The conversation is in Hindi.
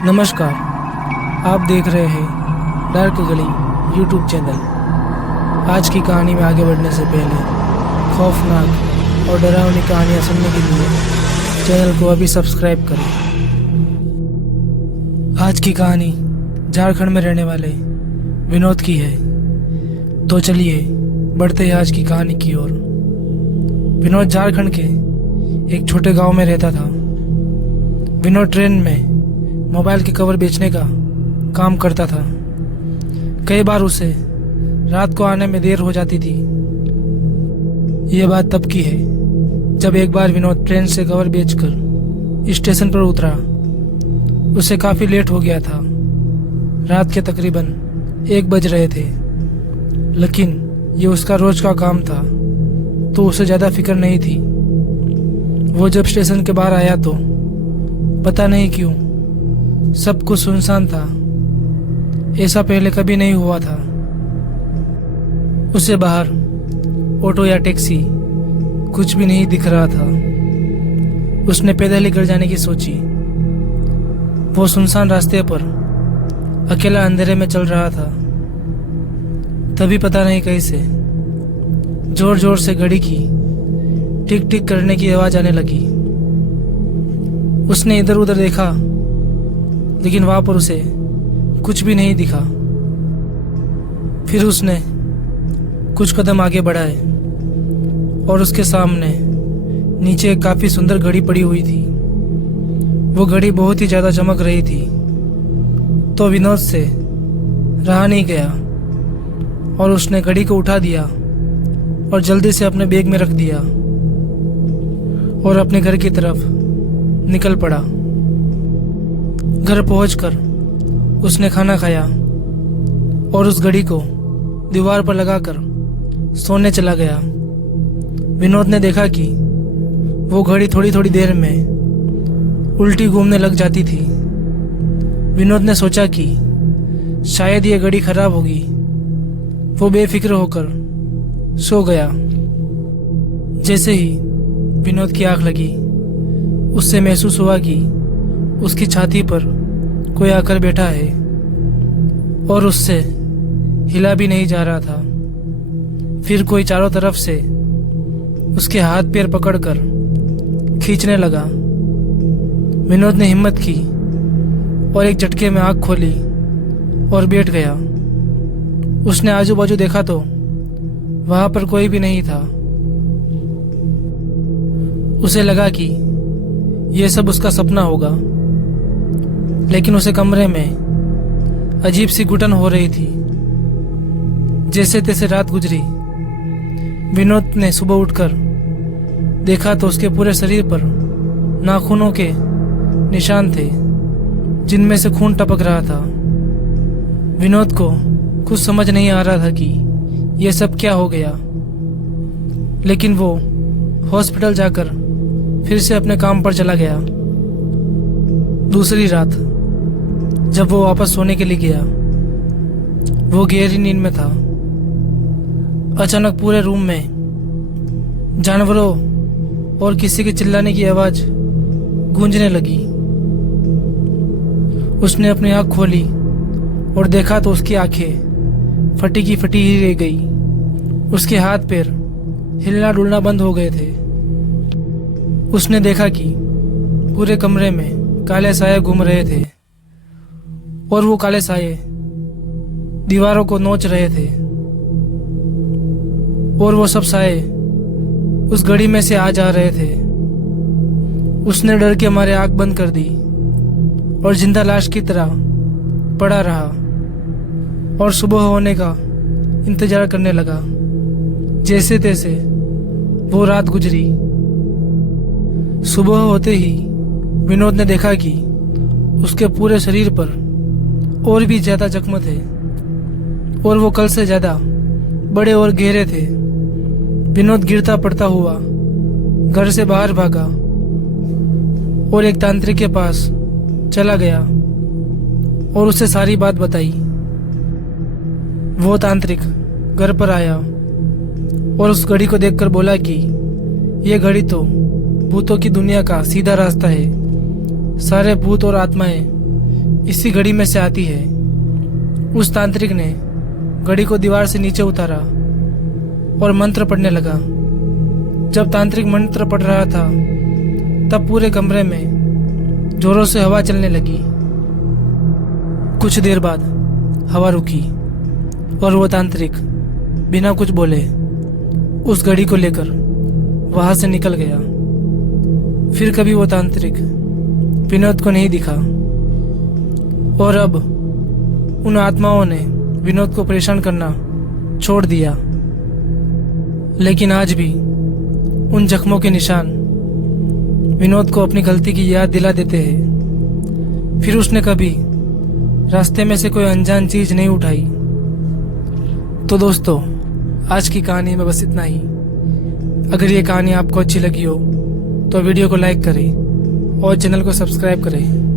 नमस्कार, आप देख रहे हैं डार्क गली यूट्यूब चैनल। आज की कहानी में आगे बढ़ने से पहले खौफनाक और डरावनी कहानियाँ सुनने के लिए चैनल को अभी सब्सक्राइब करें। आज की कहानी झारखंड में रहने वाले विनोद की है। तो चलिए बढ़ते हैं आज की कहानी की ओर। विनोद झारखंड के एक छोटे गांव में रहता था। विनोद ट्रेन में मोबाइल के कवर बेचने का काम करता था। कई बार उसे रात को आने में देर हो जाती थी। ये बात तब की है जब एक बार विनोद ट्रेन से कवर बेचकर स्टेशन पर उतरा। उसे काफ़ी लेट हो गया था। रात के तकरीबन 1 बज रहे थे, लेकिन ये उसका रोज का काम था तो उसे ज़्यादा फिक्र नहीं थी। वो जब स्टेशन के बाहर आया तो पता नहीं क्यों सब कुछ सुनसान था। ऐसा पहले कभी नहीं हुआ था। उसे बाहर ऑटो या टैक्सी कुछ भी नहीं दिख रहा था। उसने पैदल ही घर जाने की सोची। वो सुनसान रास्ते पर अकेला अंधेरे में चल रहा था। तभी पता नहीं कैसे जोर जोर से घड़ी की टिक टिक करने की आवाज आने लगी। उसने इधर उधर देखा, लेकिन वहां पर उसे कुछ भी नहीं दिखा। फिर उसने कुछ कदम आगे बढ़ाए और उसके सामने नीचे एक काफी सुंदर घड़ी पड़ी हुई थी। वो घड़ी बहुत ही ज्यादा चमक रही थी। तो विनोद से रहा नहीं गया और उसने घड़ी को उठा दिया और जल्दी से अपने बैग में रख दिया और अपने घर की तरफ निकल पड़ा। घर पहुंचकर उसने खाना खाया और उस घड़ी को दीवार पर लगाकर सोने चला गया। विनोद ने देखा कि वो घड़ी थोड़ी थोड़ी देर में उल्टी घूमने लग जाती थी। विनोद ने सोचा कि शायद ये घड़ी खराब होगी। वो बेफिक्र होकर सो गया। जैसे ही विनोद की आंख लगी, उससे महसूस हुआ कि उसकी छाती पर कोई आकर बैठा है और उससे हिला भी नहीं जा रहा था। फिर कोई चारों तरफ से उसके हाथ पैर पकड़कर खींचने लगा। विनोद ने हिम्मत की और एक झटके में आंख खोली और बैठ गया। उसने आजू बाजू देखा तो वहां पर कोई भी नहीं था। उसे लगा कि यह सब उसका सपना होगा, लेकिन उसे कमरे में अजीब सी घुटन हो रही थी। जैसे तैसे रात गुजरी। विनोद ने सुबह उठकर देखा तो उसके पूरे शरीर पर नाखूनों के निशान थे, जिनमें से खून टपक रहा था। विनोद को कुछ समझ नहीं आ रहा था कि यह सब क्या हो गया, लेकिन वो हॉस्पिटल जाकर फिर से अपने काम पर चला गया। दूसरी रात जब वो वापस सोने के लिए गया, वो गहरी नींद में था। अचानक पूरे रूम में जानवरों और किसी के चिल्लाने की आवाज गूंजने लगी। उसने अपनी आंख खोली और देखा तो उसकी आंखें फटी की फटी ही रह गई। उसके हाथ पैर हिलना डुलना बंद हो गए थे। उसने देखा कि पूरे कमरे में काले साये घूम रहे थे और वो काले साये दीवारों को नोच रहे थे और वो सब साये उस घड़ी में से आ जा रहे थे। उसने डर के मारे आंख बंद कर दी और जिंदा लाश की तरह पड़ा रहा और सुबह होने का इंतजार करने लगा। जैसे तैसे वो रात गुजरी। सुबह होते ही विनोद ने देखा कि उसके पूरे शरीर पर और भी ज्यादा जख्म थे और वो कल से ज्यादा बड़े और गहरे थे। विनोद गिरता पड़ता हुआ घर से बाहर भागा और एक तांत्रिक के पास चला गया और उसे सारी बात बताई। वो तांत्रिक घर पर आया और उस घड़ी को देखकर बोला कि यह घड़ी तो भूतों की दुनिया का सीधा रास्ता है। सारे भूत और आत्माएं इसी घड़ी में से आती है। उस तांत्रिक ने घड़ी को दीवार से नीचे उतारा और मंत्र पढ़ने लगा। जब तांत्रिक मंत्र पढ़ रहा था तब पूरे कमरे में जोरों से हवा चलने लगी। कुछ देर बाद हवा रुकी और वो तांत्रिक बिना कुछ बोले उस घड़ी को लेकर वहां से निकल गया। फिर कभी वो तांत्रिक विनोद को नहीं दिखा और अब उन आत्माओं ने विनोद को परेशान करना छोड़ दिया। लेकिन आज भी उन जख्मों के निशान विनोद को अपनी गलती की याद दिला देते हैं। फिर उसने कभी रास्ते में से कोई अनजान चीज नहीं उठाई। तो दोस्तों, आज की कहानी में बस इतना ही। अगर ये कहानी आपको अच्छी लगी हो तो वीडियो को लाइक करें और चैनल को सब्सक्राइब करें।